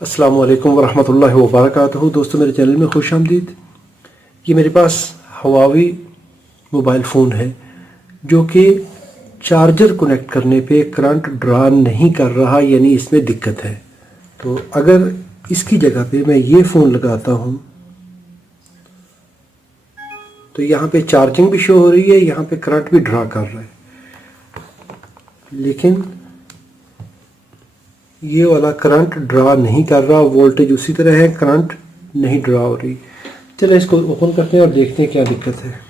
अस्सलाम वालेकुम वरहमतुल्लाहि वबरकातुहू। दोस्तों, मेरे चैनल में खुश आमदीद। ये मेरे पास हवावी मोबाइल फ़ोन है जो कि चार्जर कनेक्ट करने पे करंट ड्रा नहीं कर रहा, यानी इसमें दिक्कत है। तो अगर इसकी जगह पे मैं ये फ़ोन लगाता हूँ तो यहाँ पे चार्जिंग भी शो हो रही है, यहाँ पे करंट भी ड्रा कर रहा है, लेकिन ये वाला करंट ड्रा नहीं कर रहा। वोल्टेज उसी तरह है, करंट नहीं ड्रा हो रही। चलिए इसको ओपन करते हैं और देखते हैं क्या दिक्कत है।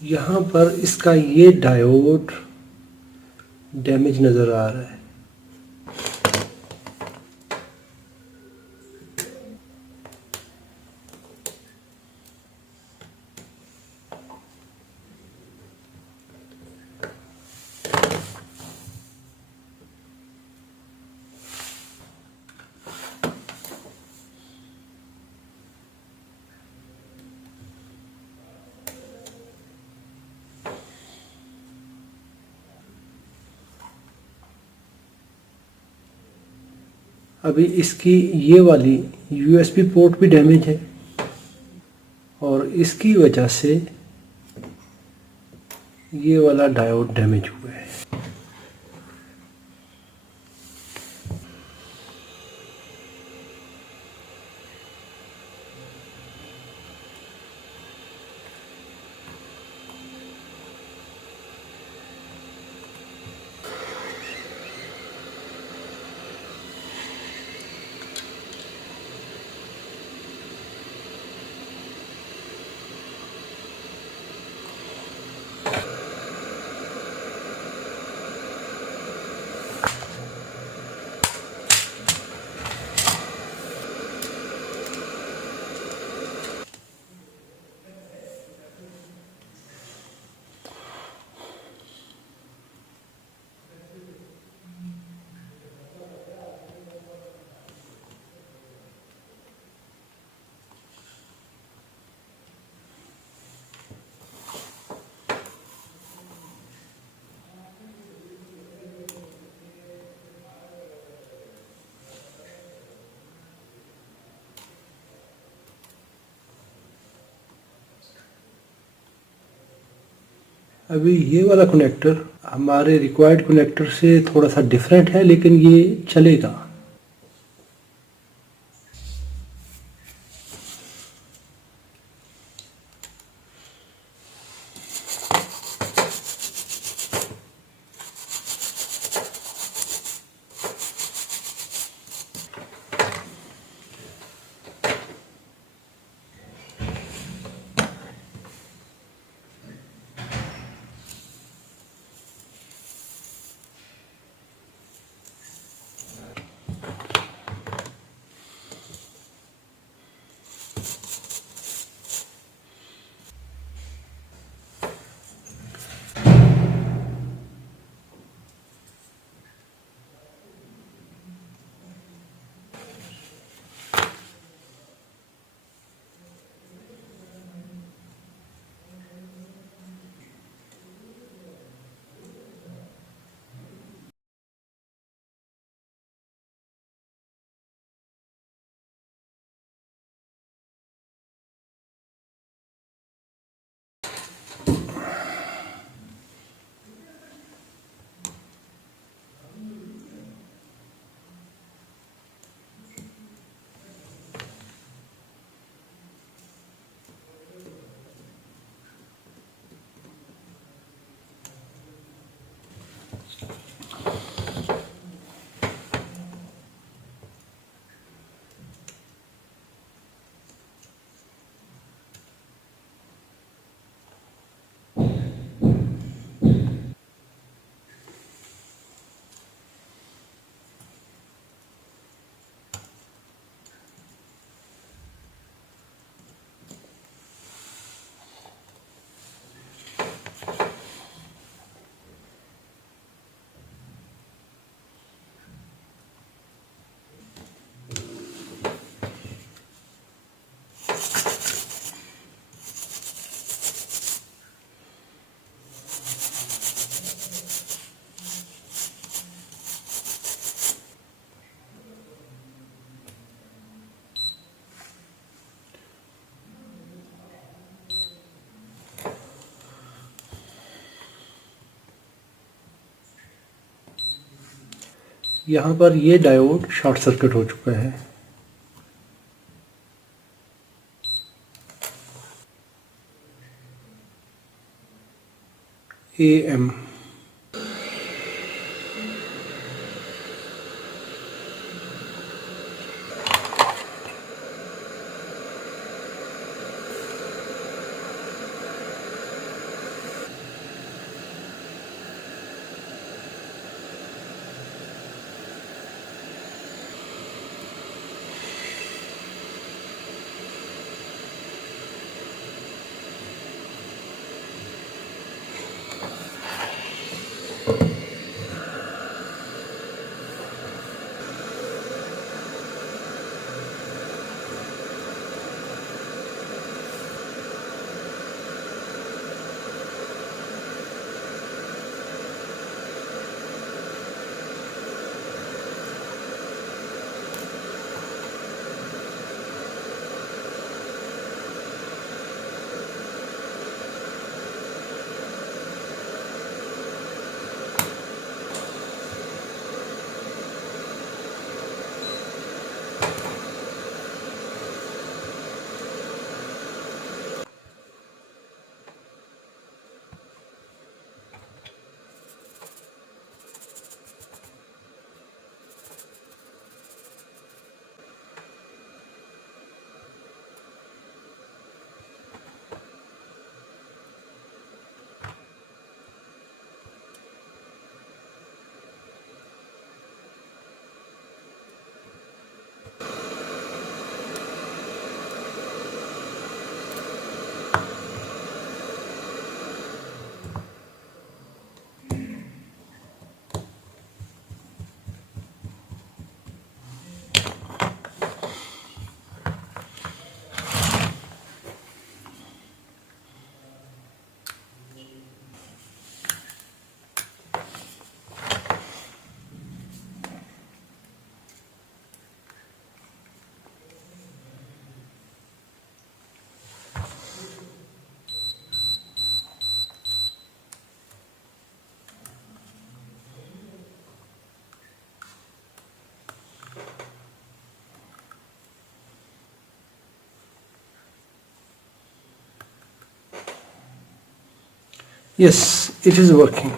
यहाँ पर इसका ये डायोड डैमेज नज़र आ रहा है। अभी इसकी ये वाली यूएसबी पोर्ट भी डैमेज है और इसकी वजह से ये वाला डायोड डैमेज हुआ है। अभी ये वाला कनेक्टर हमारे रिक्वायर्ड कनेक्टर से थोड़ा सा डिफरेंट है, लेकिन ये चलेगा। यहाँ पर ये डायोड शॉर्ट सर्किट हो चुका है। AM Yes, it is working.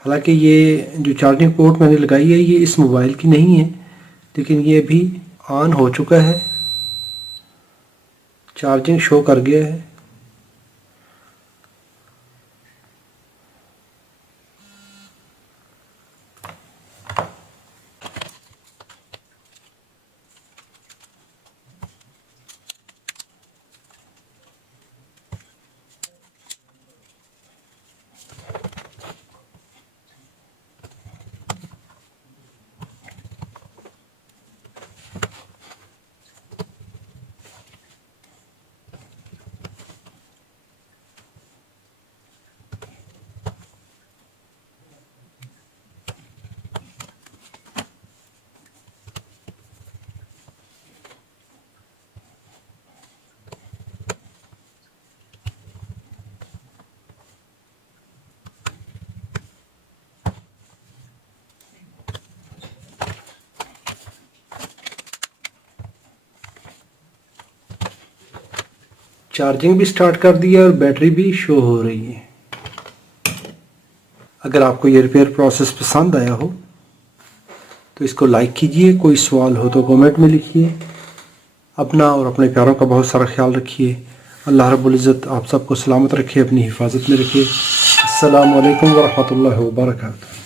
हालांकि ये जो चार्जिंग पोर्ट मैंने लगाई है ये इस मोबाइल की नहीं है, लेकिन ये अभी ऑन हो चुका है, चार्जिंग शो कर गया है। चार्जिंग भी स्टार्ट कर दिया और बैटरी भी शो हो रही है। अगर आपको ये रिपेयर प्रोसेस पसंद आया हो तो इसको लाइक कीजिए, कोई सवाल हो तो कमेंट में लिखिए। अपना और अपने प्यारों का बहुत सारा ख्याल रखिए। अल्लाह रब्बुल इज़्ज़त आप सबको सलामत रखे, अपनी हिफाजत में रखे। अस्सलामु अलैकुम व रहमतुल्लाहि व बरकातहू।